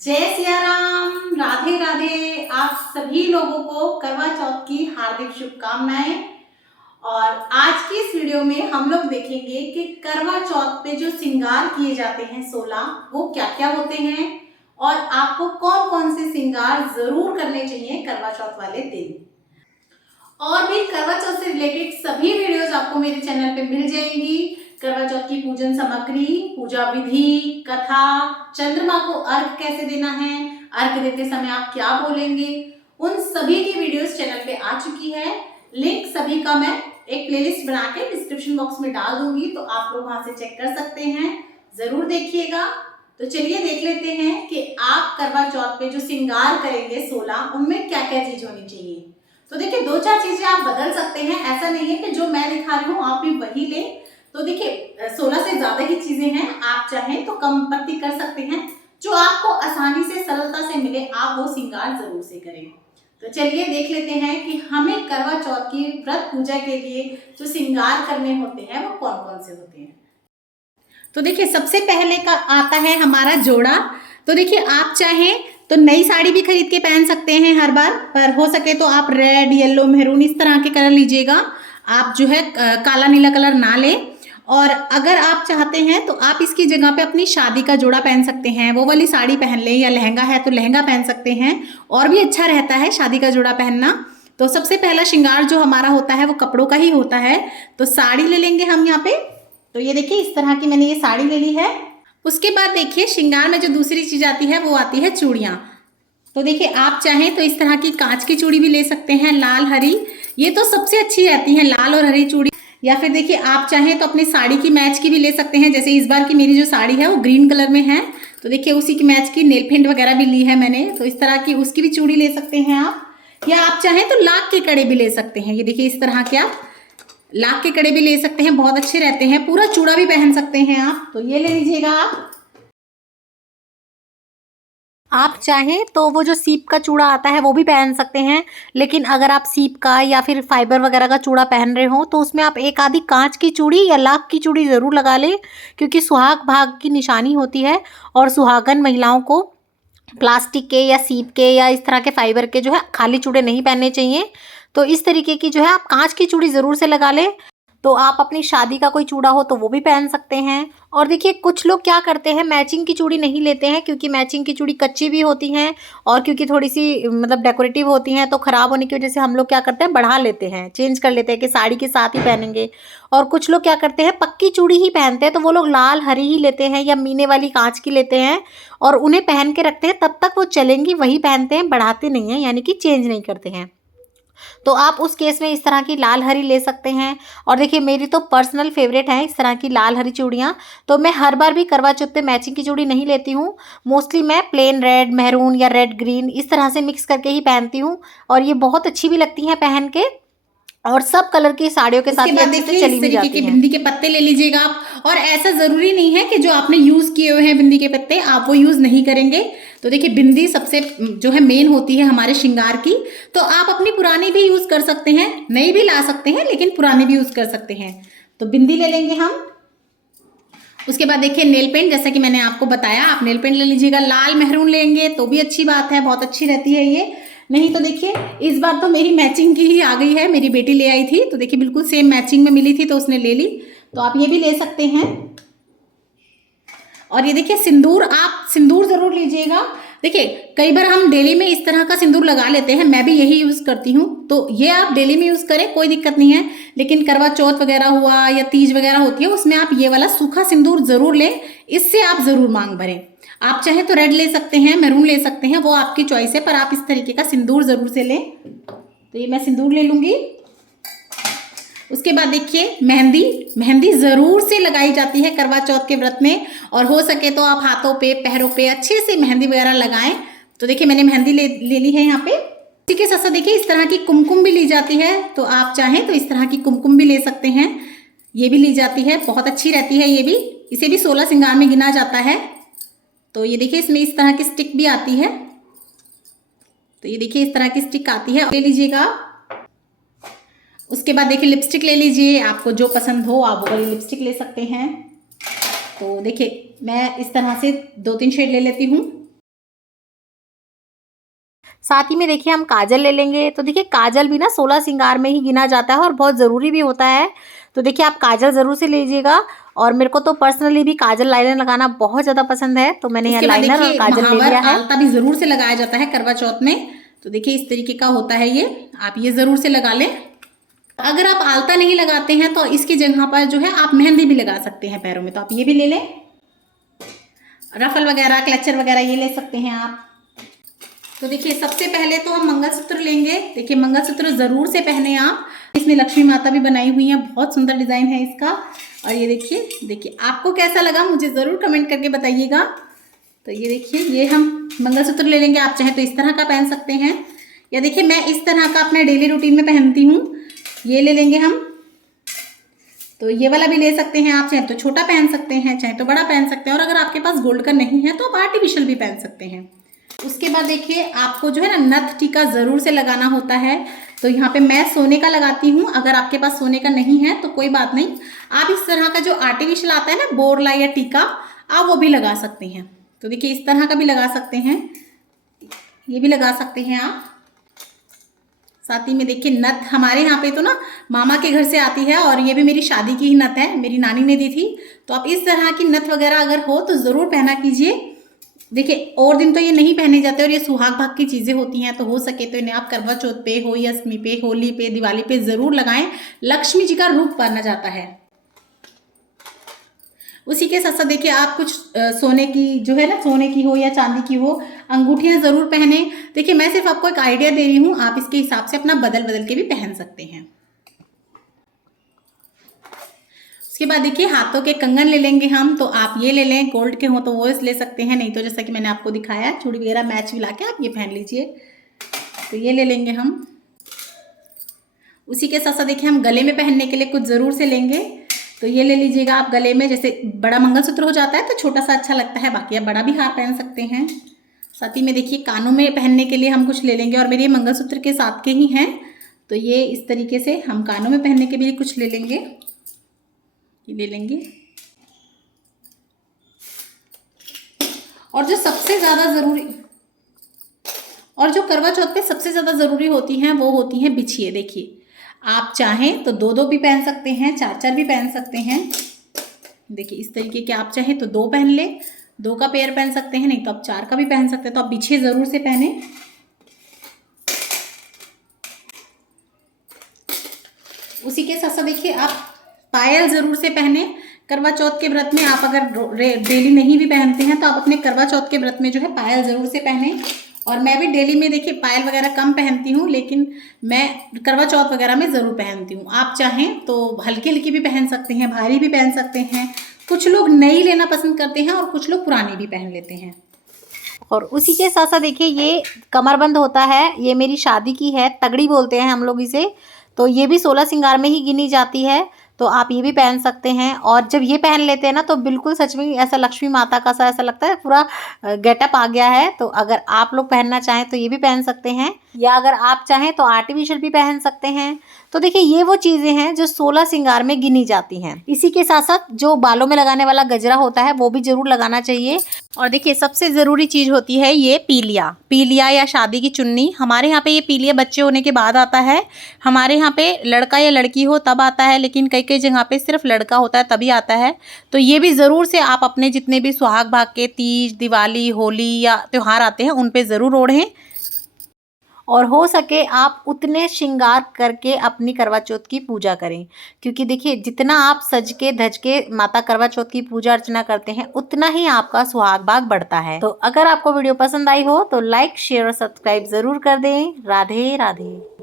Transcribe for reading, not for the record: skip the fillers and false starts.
जय सिया राम, राधे राधे। आप सभी लोगों को करवा चौथ की हार्दिक शुभकामनाएं। और आज की इस वीडियो में हम लोग देखेंगे कि करवा चौथ पे जो श्रृंगार किए जाते हैं 16, वो क्या क्या होते हैं और आपको कौन कौन से श्रृंगार जरूर करने चाहिए करवा चौथ वाले दिन। और भी करवा चौथ से रिलेटेड सभी वीडियोस आपको मेरे चैनल पे मिल जाएंगी। करवा चौथ की पूजन सामग्री, पूजा विधि, कथा, चंद्रमा को अर्घ कैसे देना है, अर्घ देते समय आप क्या बोलेंगे, उन सभी की वीडियोस चैनल पे आ चुकी है। लिंक सभी का मैं एक प्लेलिस्ट बना के डिस्क्रिप्शन बॉक्स में डाल दूंगी, तो आप लोग वहां से चेक कर सकते हैं, जरूर देखिएगा। तो चलिए देख लेते हैं कि आप करवा चौथ पे जो श्रृंगार करेंगे 16, उनमें क्या क्या चीज होनी चाहिए। तो देखिए 2-4 चीजें आप बदल सकते हैं, ऐसा नहीं है कि जो मैं दिखा रही हूँ आप भी वही लें। तो देखिए 16 से ज्यादा ही चीजें हैं, आप चाहें तो कम पत्ती कर सकते हैं। जो आपको आसानी से सरलता से मिले आप वो श्रृंगार जरूर से करें। तो चलिए देख लेते हैं कि हमें करवा चौथ की व्रत पूजा के लिए जो श्रृंगार करने होते हैं वो कौन कौन से होते हैं। तो देखिए सबसे पहले का आता है हमारा जोड़ा। तो देखिए आप चाहें तो नई साड़ी भी खरीद के पहन सकते हैं हर बार, पर हो सके तो आप रेड, येलो, मेहरून इस तरह के कलर लीजिएगा। आप जो है काला नीला कलर ना लें। और अगर आप चाहते हैं तो आप इसकी जगह पे अपनी शादी का जोड़ा पहन सकते हैं, वो वाली साड़ी पहन लें, या लहंगा है तो लहंगा पहन सकते हैं, और भी अच्छा रहता है शादी का जोड़ा पहनना। तो सबसे पहला श्रृंगार जो हमारा होता है वो कपड़ों का ही होता है। तो साड़ी ले लेंगे हम यहाँ पे। तो ये देखिए इस तरह की मैंने ये साड़ी ले ली है। उसके बाद देखिए श्रृंगार में जो दूसरी चीज आती है वो आती है चूड़ियाँ। तो देखिए आप चाहें तो इस तरह की कांच की चूड़ी भी ले सकते हैं, लाल हरी, ये तो सबसे अच्छी रहती है लाल और हरी चूड़ी। या फिर देखिए आप चाहें तो अपनी साड़ी की मैच की भी ले सकते हैं, जैसे इस बार की मेरी जो साड़ी है वो ग्रीन कलर में है, तो देखिए उसी की मैच की नेल पेंट वगैरह भी ली है मैंने, तो इस तरह की उसकी भी चूड़ी ले सकते हैं आप। या आप चाहें तो लाख के कड़े भी ले सकते हैं, ये देखिए इस तरह के आप लाख के कड़े भी ले सकते हैं, बहुत अच्छे रहते हैं। पूरा चूड़ा भी पहन सकते हैं आप, तो ये ले लीजिएगा आप चाहें तो वो जो सीप का चूड़ा आता है वो भी पहन सकते हैं, लेकिन अगर आप सीप का या फिर फाइबर वगैरह का चूड़ा पहन रहे हो तो उसमें आप एक आधी कांच की चूड़ी या लाख की चूड़ी ज़रूर लगा लें, क्योंकि सुहाग भाग की निशानी होती है और सुहागन महिलाओं को प्लास्टिक के या सीप के या इस तरह के फाइबर के जो है खाली चूड़े नहीं पहनने चाहिए। तो इस तरीके की जो है आप कांच की चूड़ी ज़रूर से लगा लें। तो आप अपनी शादी का कोई चूड़ा हो तो वो भी पहन सकते हैं। और देखिए कुछ लोग क्या करते हैं, मैचिंग की चूड़ी नहीं लेते हैं, क्योंकि मैचिंग की चूड़ी कच्ची भी होती हैं और क्योंकि थोड़ी सी मतलब डेकोरेटिव होती हैं, तो ख़राब होने की वजह से हम लोग क्या करते हैं, बढ़ा लेते हैं, चेंज कर लेते हैं कि साड़ी के साथ ही पहनेंगे। और कुछ लोग क्या करते हैं, पक्की चूड़ी ही पहनते हैं, तो वो लोग लाल हरी ही लेते हैं या मीने वाली कांच की लेते हैं और उन्हें पहन के रखते हैं, तब तक वो चलेंगी, वही पहनते हैं, बढ़ाते नहीं हैं, यानी कि चेंज नहीं करते हैं। तो आप उस केस में इस तरह की लाल हरी ले सकते हैं। और देखिए मेरी तो पर्सनल फेवरेट है इस तरह की लाल हरी चूड़ियाँ, तो मैं हर बार भी करवा चौथ पे मैचिंग की चूड़ी नहीं लेती हूँ। मोस्टली मैं प्लेन रेड, मेहरून या रेड ग्रीन इस तरह से मिक्स करके ही पहनती हूँ, और ये बहुत अच्छी भी लगती हैं पहन के, और सब कलर की साड़ियों के साथ ये अच्छे से चली भी जाती हैं। बिंदी के पत्ते ले लीजिएगा आप, और ऐसा जरूरी नहीं है कि जो आपने यूज किए हुए हैं बिंदी के पत्ते आप वो यूज नहीं करेंगे। तो देखिए बिंदी सबसे जो है मेन होती है हमारे श्रृंगार की, तो आप अपनी पुरानी भी यूज कर सकते हैं, नई भी ला सकते हैं, लेकिन पुरानी भी यूज कर सकते हैं। तो बिंदी ले लेंगे हम। उसके बाद देखिए नेल पेंट, जैसा कि मैंने आपको बताया आप नेल पेंट ले लीजिएगा। लाल मेहरून लेंगे तो भी अच्छी बात है, बहुत अच्छी रहती है ये। नहीं तो देखिए इस बार तो मेरी मैचिंग की ही आ गई है, मेरी बेटी ले आई थी, तो देखिए बिल्कुल सेम मैचिंग में मिली थी तो उसने ले ली, तो आप ये भी ले सकते हैं। और ये देखिए सिंदूर, आप सिंदूर जरूर लीजिएगा। देखिए कई बार हम डेली में इस तरह का सिंदूर लगा लेते हैं, मैं भी यही यूज करती हूँ, तो ये आप डेली में यूज करें कोई दिक्कत नहीं है, लेकिन करवा चौथ वगैरह हुआ या तीज वगैरह होती है उसमें आप ये वाला सूखा सिंदूर जरूर लें, इससे आप जरूर मांग भरें। आप चाहे तो रेड ले सकते हैं, मेरून ले सकते हैं, वो आपकी चॉइस है, पर आप इस तरीके का सिंदूर जरूर से लें। तो ये मैं सिंदूर ले लूंगी। उसके बाद देखिए मेहंदी, मेहंदी जरूर से लगाई जाती है करवा चौथ के व्रत में, और हो सके तो आप हाथों पे पैरों पे अच्छे से मेहंदी वगैरह लगाएं। तो देखिए मैंने मेहंदी ले ली है यहाँ पे। इसी के साथ साथ देखिए इस तरह की कुमकुम भी ली जाती है, तो आप चाहें तो इस तरह की कुमकुम भी ले सकते हैं, ये भी ली जाती है, बहुत अच्छी रहती है ये भी, इसे भी 16 श्रृंगार में गिना जाता है। तो ये देखिए इसमें इस तरह की स्टिक भी आती है, तो ये देखिए इस तरह की स्टिक आती है, ले लीजिएगा। उसके बाद देखिए लिपस्टिक ले लीजिए, आपको जो पसंद हो आप वो वाली लिपस्टिक ले सकते हैं। तो देखिए मैं इस तरह से 2-3 शेड ले लेती हूँ। साथ ही में देखिए हम काजल ले लेंगे। तो देखिए काजल भी ना 16 श्रृंगार में ही गिना जाता है और बहुत ज़रूरी भी होता है। तो देखिए आप काजल ज़रूर से लीजिएगा। और मेरे को तो पर्सनली भी काजल लाइनर लगाना बहुत ज़्यादा पसंद है, तो मैंने यहाँ लाइनर और काजल ले लिया है। आलता भी ज़रूर से लगाया जाता है करवा चौथ में। तो देखिए इस तरीके का होता है ये, आप ये ज़रूर से लगा लें। अगर आप आलता नहीं लगाते हैं तो इसकी जगह पर जो है आप मेहंदी भी लगा सकते हैं पैरों में, तो आप ये भी ले लें। रफल वगैरह, क्लचर वगैरह ये ले सकते हैं आप। तो देखिए सबसे पहले तो हम मंगलसूत्र लेंगे। देखिए मंगलसूत्र ज़रूर से पहने आप। इसमें लक्ष्मी माता भी बनाई हुई है, बहुत सुंदर डिज़ाइन है इसका। और ये देखिए आपको कैसा लगा मुझे ज़रूर कमेंट करके बताइएगा। तो ये देखिए ये हम मंगलसूत्र ले लेंगे। आप चाहें तो इस तरह का पहन सकते हैं, या देखिए मैं इस तरह का अपने डेली रूटीन में पहनती हूँ, ये ले लेंगे हम। तो ये वाला भी ले सकते हैं आप, चाहे तो छोटा पहन सकते हैं, चाहे तो बड़ा पहन सकते हैं। और अगर आपके पास गोल्ड का नहीं है तो आप आर्टिफिशियल भी पहन सकते हैं। उसके बाद देखिए आपको जो है ना नथ टीका ज़रूर से लगाना होता है। तो यहाँ पे मैं सोने का लगाती हूँ, अगर आपके पास सोने का नहीं है तो कोई बात नहीं, आप इस तरह का जो आर्टिफिशियल आता है ना बोरला या टीका, आप वो भी लगा सकते हैं। तो देखिए इस तरह का भी लगा सकते हैं, ये भी लगा सकते हैं आप। साथ ही में देखिए नथ हमारे यहाँ पे तो ना मामा के घर से आती है, और ये भी मेरी शादी की ही नथ है, मेरी नानी ने दी थी। तो आप इस तरह की नथ वगैरह अगर हो तो ज़रूर पहना कीजिए। देखिए और दिन तो ये नहीं पहने जाते और ये सुहाग भाग की चीज़ें होती हैं, तो हो सके तो इन्हें आप करवा चौथ पे हो या अष्टमी पे, होली पे, दिवाली पे ज़रूर लगाएं। लक्ष्मी जी का रूप माना जाता है। उसी के साथ साथ देखिए आप कुछ सोने की जो है ना, सोने की हो या चांदी की हो, अंगूठियां ज़रूर पहने। देखिए मैं सिर्फ आपको एक आइडिया दे रही हूँ, आप इसके हिसाब से अपना बदल बदल के भी पहन सकते हैं। उसके बाद देखिए हाथों के कंगन ले लेंगे हम। तो आप ये ले लें, गोल्ड के हो तो वो ले सकते हैं, नहीं तो जैसा कि मैंने आपको दिखाया चूड़ी वगैरह मैच मिला के आप ये पहन लीजिए। तो ये ले लेंगे हम। उसी के साथ साथ देखिए हम गले में पहनने के लिए कुछ ज़रूर से लेंगे। तो ये ले लीजिएगा आप गले में। जैसे बड़ा मंगलसूत्र हो जाता है तो छोटा सा अच्छा लगता है, बाकी आप बड़ा भी हार पहन सकते हैं। साथ ही में देखिए कानों में पहनने के लिए हम कुछ ले लेंगे, और मेरे ये मंगलसूत्र के साथ के ही हैं। तो ये इस तरीके से हम कानों में पहनने के लिए कुछ ले लेंगे, ये ले लेंगे। और जो सबसे ज़्यादा ज़रूरी, और जो करवा चौथ पे सबसे ज़्यादा ज़रूरी होती हैं वो होती हैं बिछिए। देखिए आप चाहें तो 2-2 भी पहन सकते हैं, 4-4 भी पहन सकते हैं। देखिए इस तरीके के आप चाहें तो 2 पहन ले, 2 का पेयर पहन सकते हैं, नहीं तो आप 4 का भी पहन सकते हैं। तो आप बिछिए ज़रूर से पहने। उसी के साथ साथ देखिए आप पायल ज़रूर से पहने। करवा चौथ के व्रत में आप अगर डेली नहीं भी पहनते हैं तो आप अपने करवा चौथ के व्रत में जो है पायल ज़रूर से पहने। और मैं भी डेली में देखिए पायल वगैरह कम पहनती हूँ, लेकिन मैं करवा चौथ वगैरह में ज़रूर पहनती हूँ। आप चाहें तो हल्की हल्की भी पहन सकते हैं, भारी भी पहन सकते हैं। कुछ लोग नई लेना पसंद करते हैं और कुछ लोग पुरानी भी पहन लेते हैं। और उसी के साथ साथ देखिए ये कमरबंद होता है, ये मेरी शादी की है, तगड़ी बोलते हैं हम लोग इसे। तो ये भी 16 श्रृंगार में ही गिनी जाती है, तो आप ये भी पहन सकते हैं। और जब ये पहन लेते हैं ना तो बिल्कुल सच में ऐसा लक्ष्मी माता का सा ऐसा लगता है, पूरा गेटअप आ गया है। तो अगर आप लोग पहनना चाहें तो ये भी पहन सकते हैं, या अगर आप चाहें तो आर्टिफिशियल भी पहन सकते हैं। तो देखिए ये वो चीज़ें हैं जो 16 श्रृंगार में गिनी जाती हैं। इसी के साथ साथ जो बालों में लगाने वाला गजरा होता है वो भी ज़रूर लगाना चाहिए। और देखिए सबसे ज़रूरी चीज़ होती है ये पीलिया, पीलिया या शादी की चुन्नी। हमारे यहाँ पे ये पीलिया बच्चे होने के बाद आता है, हमारे यहाँ पे लड़का या लड़की हो तब आता है, लेकिन कई कई जगह पे सिर्फ लड़का होता है तभी आता है। तो ये भी ज़रूर से आप अपने जितने भी सुहाग भाग के तीज, दिवाली, होली या त्यौहार आते हैं उन पे ज़रूर ओढ़ें। और हो सके आप उतने श्रृंगार करके अपनी करवा चौथ की पूजा करें, क्योंकि देखिए जितना आप सज के धज के माता करवा चौथ की पूजा अर्चना करते हैं उतना ही आपका सुहाग भाग बढ़ता है। तो अगर आपको वीडियो पसंद आई हो तो लाइक, शेयर और सब्सक्राइब ज़रूर कर दें। राधे राधे।